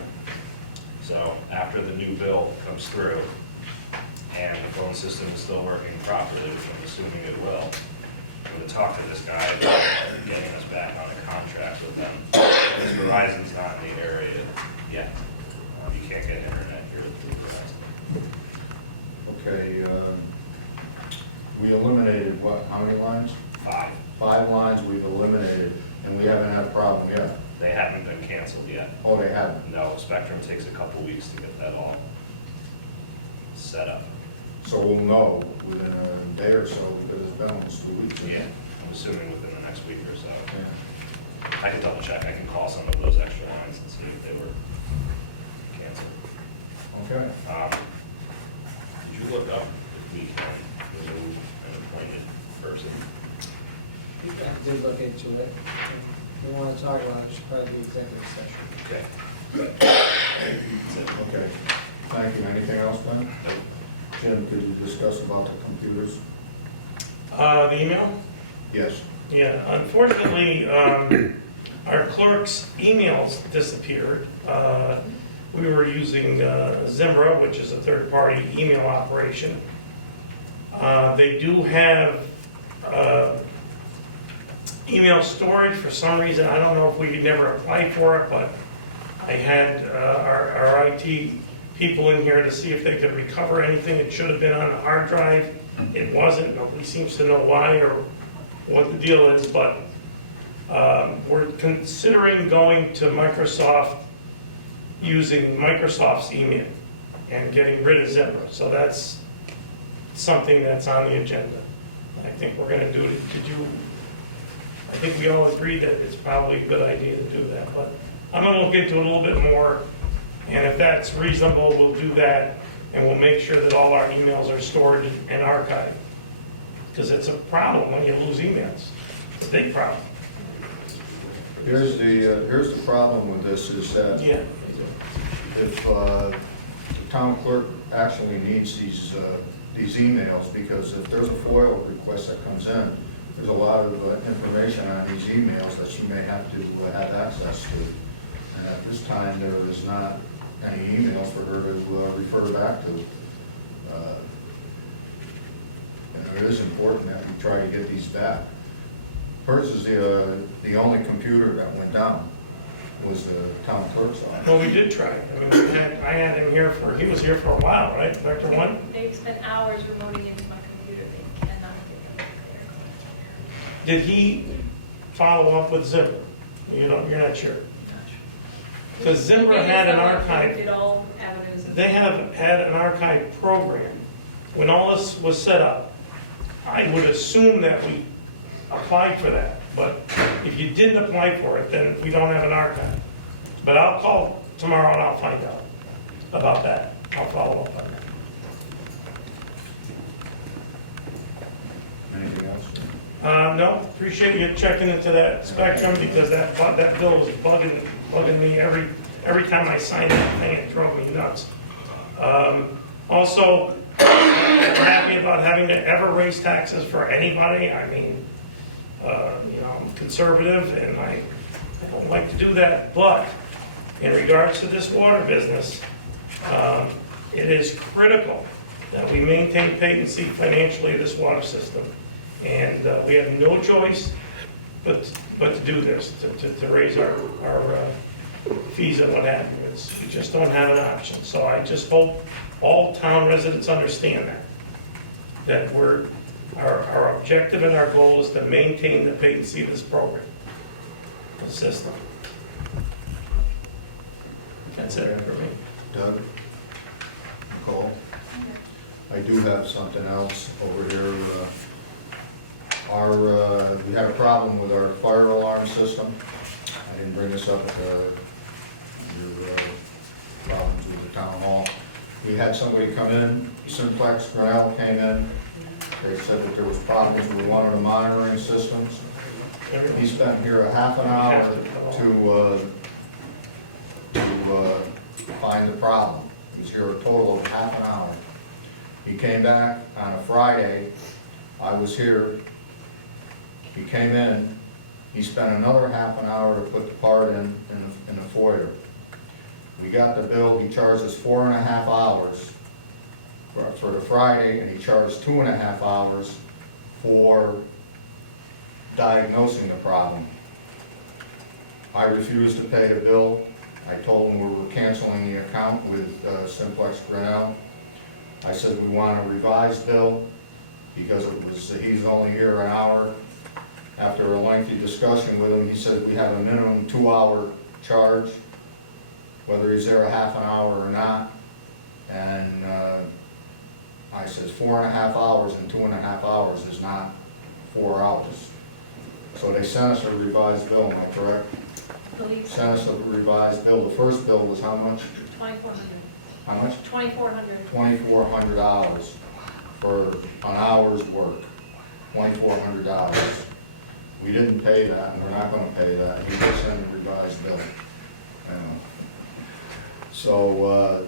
So after the new bill comes through and the phone system is still working properly, which I'm assuming it will, I'm gonna talk to this guy about getting us back on a contract with them. Because Verizon's not in the area yet. You can't get internet here through Verizon. Okay, we eliminated what, how many lines? 5. 5 lines we've eliminated, and we haven't had a problem yet. They haven't been canceled yet. Oh, they haven't? No, Spectrum takes a couple weeks to get that all set up. So we'll know within a day or so, because it's been almost 2 weeks. Yeah, I'm assuming within the next week or so. Yeah. I can double check, I can call some of those extra lines and see if they were canceled. Okay. Did you look up if we can remove an appointed person? I did look into it. If we want to talk about it, it should probably be executive session. Okay. Okay. Thank you. Anything else, Ben? Jim, could you discuss about the computers? The email? Yes. Yeah, unfortunately, our clerk's emails disappeared. We were using Zimbra, which is a third-party email operation. They do have email storage for some reason. I don't know if we never applied for it, but I had our IT people in here to see if they could recover anything. It should have been on a hard drive. It wasn't. Nobody seems to know why or what the deal is, but we're considering going to Microsoft, using Microsoft's email and getting rid of Zimbra. So that's something that's on the agenda. I think we're gonna do it. I think we all agreed that it's probably a good idea to do that, but I'm gonna look into it a little bit more, and if that's reasonable, we'll do that, and we'll make sure that all our emails are stored and archived. Because it's a problem when you lose emails. It's a big problem. Here's the problem with this is that Yeah. if the town clerk actually needs these emails, because if there's a FOIL request that comes in, there's a lot of information on these emails that she may have to have access to. And at this time, there is not any emails for her to refer back to. It is important that we try to get these back. Hers is the only computer that went down, was the town clerk's office. Well, we did try. I mean, I had him here he was here for a while, right, Dr. One? They've spent hours remoting into my computer, they cannot get Did he follow up with Zimmer? You're not sure? Because Zimmer had an archive, Did all avenues of. they have had an archive program. When all this was set up, I would assume that we applied for that. But if you didn't apply for it, then we don't have an archive. But I'll call tomorrow and I'll find out about that. I'll follow up on that. Anything else? No, appreciate you checking into that spectrum, because that bill was bugging me every time I signed that thing. It drove me nuts. Also, I'm happy about having to ever raise taxes for anybody. I mean, I'm conservative and I don't like to do that, but in regards to this water business, it is critical that we maintain patency financially of this water system. And we have no choice but to do this, to raise our fees and what have you. We just don't have an option. So I just hope all town residents understand that our objective and our goal is to maintain the patency of this program, the system. That's it for me. Doug? Nicole? I do have something else over here. We had a problem with our fire alarm system. I didn't bring this up at your problems with the town hall. We had somebody come in, Simplex Grinnell came in. They said that there was problems with one of the monitoring systems. He spent here a half an hour to find the problem. He was here a total of half an hour. He came back on a Friday. I was here. He came in. He spent another half an hour to put the part in the foyer. We got the bill. He charged us 4.5 hours for the Friday, and he charged 2.5 hours for diagnosing the problem. I refused to pay the bill. I told him we were canceling the account with Simplex Grinnell. I said we want a revised bill because he's only here an hour. After a lengthy discussion with him, he said we have a minimum 2-hour charge, whether he's there a half an hour or not. And I said 4.5 hours and 2.5 hours is not 4 hours. So they sent us a revised bill, am I correct? Sent us a revised bill. The first bill was how much? $2,400. How much? $2,400. $2,400 for an hour's work. $2,400. We didn't pay that, and we're not going to pay that. He just sent a revised bill. So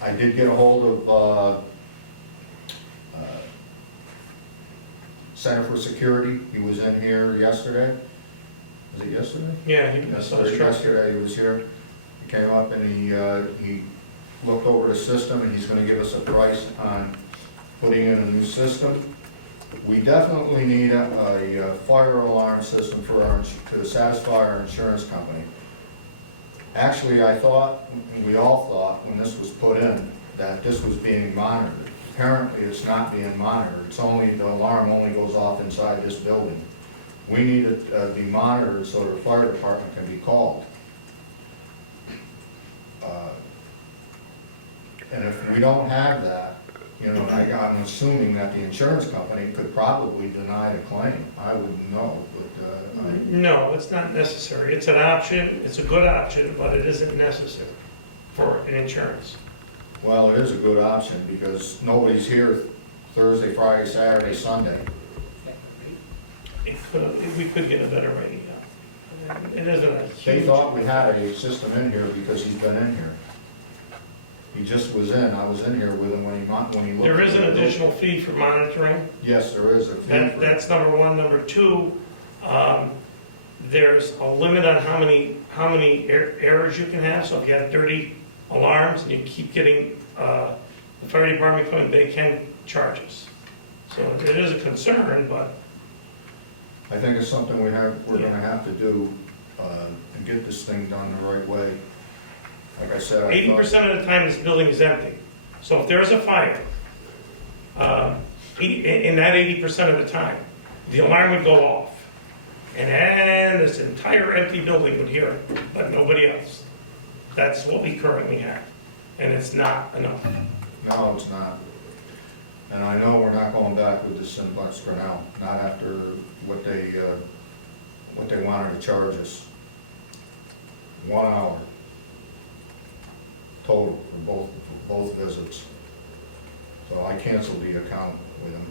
I did get a hold of Center for Security. He was in here yesterday. Was it yesterday? Yeah, Yesterday he was here. He came up and he looked over the system, and he's going to give us a price on putting in a new system. We definitely need a fire alarm system to satisfy our insurance company. Actually, I thought, and we all thought, when this was put in, that this was being monitored. Apparently, it's not being monitored. The alarm only goes off inside this building. We need it to be monitored so the fire department can be called. And if we don't have that, I'm assuming that the insurance company could probably deny the claim. I wouldn't know, but No, it's not necessary. It's an option, it's a good option, but it isn't necessary for an insurance. well, it is a good option because nobody's here Thursday, Friday, Saturday, Sunday. We could get a better rate, yeah. It isn't a They huge. thought we had a system in here because he's been in here. He just was in. I was in here with him when he looked. There is an at the- additional fee for monitoring. Yes, there is a fee. That's number one. Number two, there's a limit on how many errors you can have. So if you have 30 alarms and you keep getting the fire department coming, they can charge us. So it is a concern, but I think it's something we're going to have to do and get this thing done the right way. Like I said, 80% of the time this building is empty. So if there's a fire, in that 80% of the time, the alarm would go off. And then this entire empty building would hear it, but nobody else. That's what we currently have, and it's not enough. No, it's not. And I know we're not going back with the Cineplex for now, not after what they wanted to charge us. 1 hour total for both visits. So I canceled the account with them.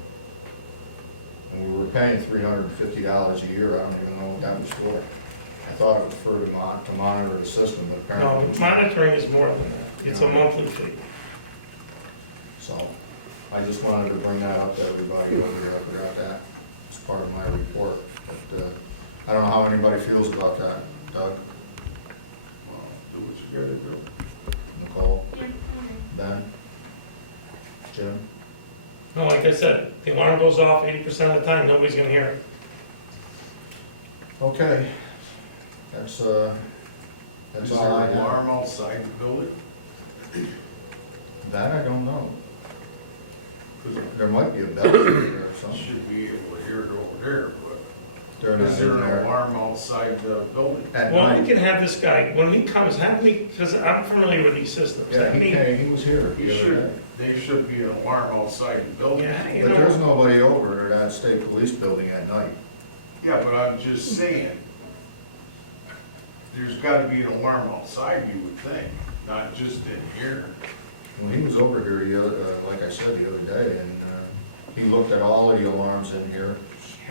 And we were paying $350 a year, I don't even know what that was for. I thought it was for to monitor the system, but No, apparently. monitoring is more than that. It's a monthly fee. So, I just wanted to bring that up to everybody over here, I forgot that, it's part of my report, but, I don't know how anybody feels about that, Doug, Well, do what you gotta do. Nicole, Yeah, okay. Ben, Jim, No, like I said, the alarm goes off 80% of the time, nobody's gonna hear it. okay, that's all Is there I an have. alarm outside the building? That I don't know, 'Cause there might be a bell there or it something, should be able to hear it over there, they're but not is there in an there. alarm outside the building? At Well, we night, can have this guy, when he comes, have me, because I'm familiar with these systems. yeah, Have me- he was here You the other should, day. there should be an alarm outside the building. Yeah, you But there's know, nobody over at that state police building at night. Yeah, but I'm just saying, there's gotta be an alarm outside, you would think, not just in here. Well, he was over here the other, like I said, the other day, and he looked at all of the alarms in here,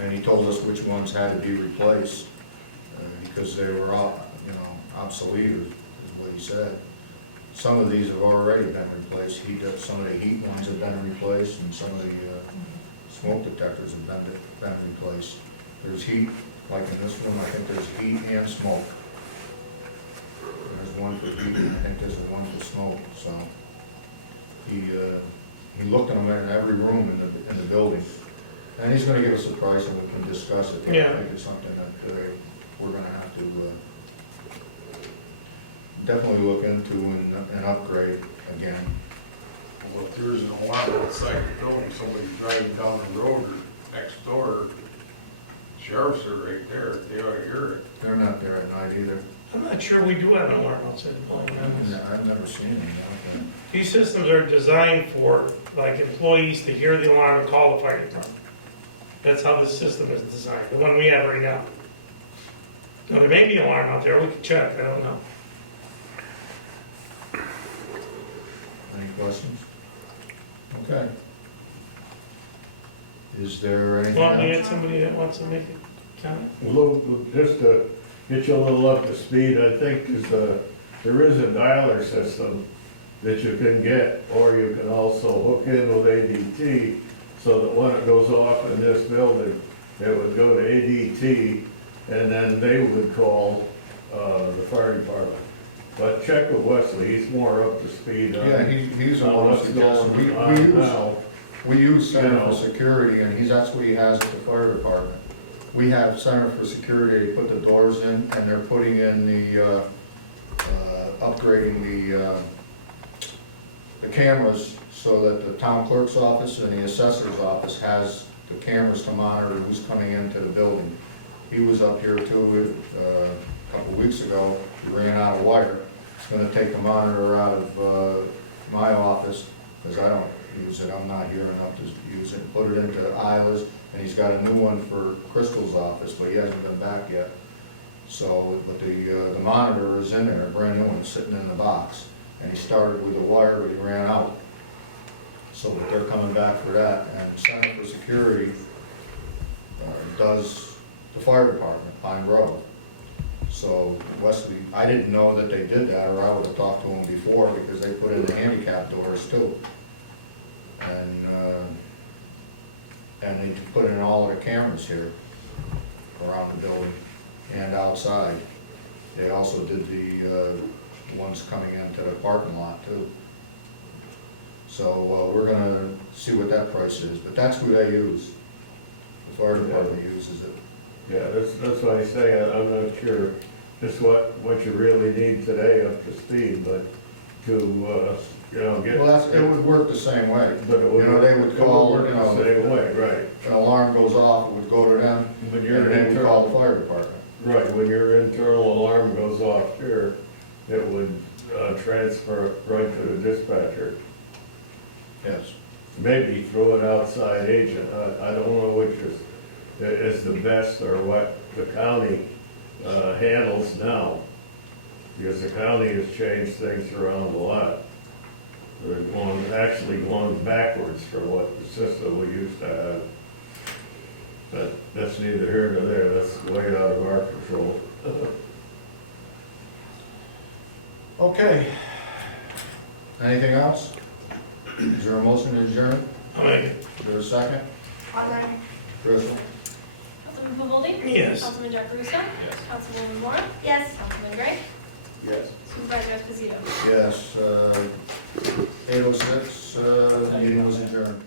and he told us which ones had to be replaced, because they were, obsolete, is what he said. Some of these have already been replaced. Some of the heat ones have been replaced, and some of the smoke detectors have been replaced. There's heat, like in this one, I think there's heat and smoke. There's one for heat, and I think there's one for smoke, so. He looked at them in every room in the building. And he's gonna give us a price and we can discuss it. Yeah. I think it's something that we're gonna have to definitely look into and upgrade again. Well, if there's an alarm outside the building, somebody driving down the road or next door, sheriffs are right there, they ought to hear it. They're not there at night either. I'm not sure we do have an alarm outside the building. I've never seen them out there. These systems are designed for, like, employees to hear the alarm and call the fire department. That's how the system is designed, the one we have right now. Now, there may be an alarm out there, we can check, I don't know. Any questions? Okay. Is there anything Well, we else? had somebody that wants to make a comment? Lou, just to get you a little up to speed, I think there is a dialer system that you can get, or you can also hook in with ADT, so that when it goes off in this building, it would go to ADT, and then they would call the fire department. But check with Wesley, he's more up to speed on Yeah, he's the on one who what's suggested, going on now. we use Center You for know. Security, and that's what he has at the fire department. We have Center for Security, they put the doors in, and they're putting in the, upgrading the cameras so that the town clerk's office and the assessor's office has the cameras to monitor who's coming into the building. He was up here too, a couple of weeks ago, he ran out of wire. It's gonna take the monitor out of, my office, because I don't use it, I'm not here enough to use it, put it into Isla's, and he's got a new one for Crystal's office, but he hasn't been back yet. So, but the monitor is in there, a brand new one, sitting in the box, and he started with the wire, but he ran out. So, but they're coming back for that, and Center for Security does the fire department, Pine Grove. So Wesley, I didn't know that they did that, or I would have talked to them before, because they put in the handicap doors too. And they put in all of the cameras here around the building and outside. They also did the ones coming into the parking lot too. So we're gonna see what that price is, but that's who they use. The fire department uses it. Yeah, that's why I say, I'm not sure just what you really need today up to speed, but to, get. Well, that's, it would work the same way. But it would, You know, they would it call, work you the know, same way, right. an alarm goes off, it would go to them, When and your then we internal, call the fire department. right, when your internal alarm goes off here, it would, transfer right to the dispatcher. Yes. Maybe through an outside agent, I don't know which is the best or what the county, handles now. Because the county has changed things around a lot. They're actually going backwards from what the system we used to have. But that's neither here nor there, that's way out of our control. Okay. Anything else? Is there a motion to adjourn? I'll make it. Is there a second? I'll second. Crystal? Councilman Pavoldi? Yes. Councilman Jackaruso? Yes. Councilwoman Moore? Yes. Councilman Gray? Yes. Supervisor Esposito? Yes, 8:06, meeting was adjourned.